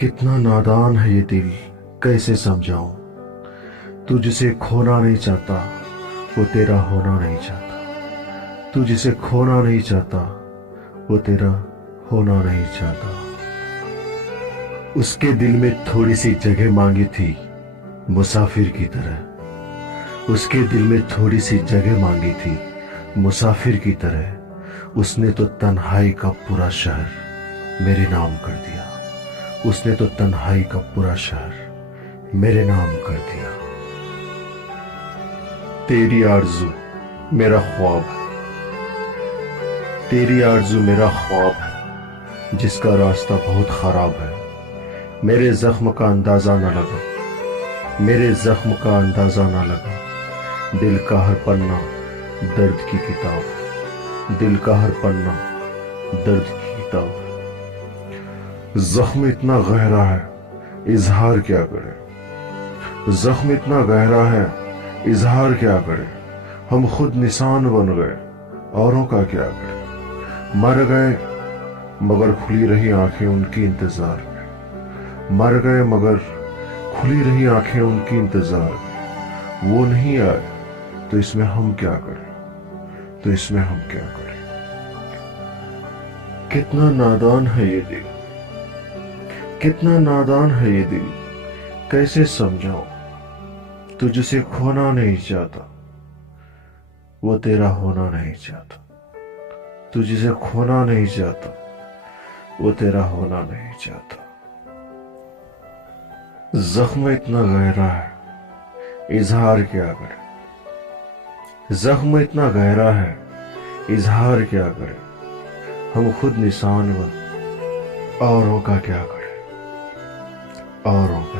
कितना नादान है ये दिल, कैसे समझाऊं। तू जिसे खोना नहीं चाहता वो तेरा होना नहीं चाहता। तू जिसे खोना नहीं चाहता वो तेरा होना नहीं चाहता। उसके दिल में थोड़ी सी जगह मांगी थी मुसाफिर की तरह। उसके दिल में थोड़ी सी जगह मांगी थी मुसाफिर की तरह। उसने तो तन्हाई का पूरा शहर मेरे नाम कर दिया। उसने तो तन्हाई का पूरा शहर मेरे नाम कर दिया। तेरी आरज़ू मेरा ख्वाब है। तेरी आरज़ू मेरा ख्वाब है जिसका रास्ता बहुत खराब है। मेरे जख्म का अंदाजा न लगा, मेरे जख्म का अंदाजा न लगा। दिल का हर पन्ना दर्द की किताब है। दिल का हर पन्ना दर्द की किताब है। जख्म इतना गहरा है इजहार क्या करे। जख्म इतना गहरा है इजहार क्या करे। हम खुद निशान बन गए, औरों का क्या करे। मर गए मगर खुली रही आंखें उनकी इंतजार में। मर गए मगर खुली रही आंखें उनकी इंतजार में। वो नहीं आए तो इसमें हम क्या करें, तो इसमें हम क्या करें। कितना नादान है ये दिल, कितना नादान है ये दिल, कैसे समझाऊं। तू जिसे खोना नहीं चाहता वो तेरा होना नहीं चाहता। तू जिसे खोना नहीं चाहता वो तेरा होना नहीं चाहता। जख्म इतना गहरा है इजहार क्या करे। जख्म इतना गहरा है इजहार क्या करे। हम खुद निशान बन, औरों का क्या करे, औरों का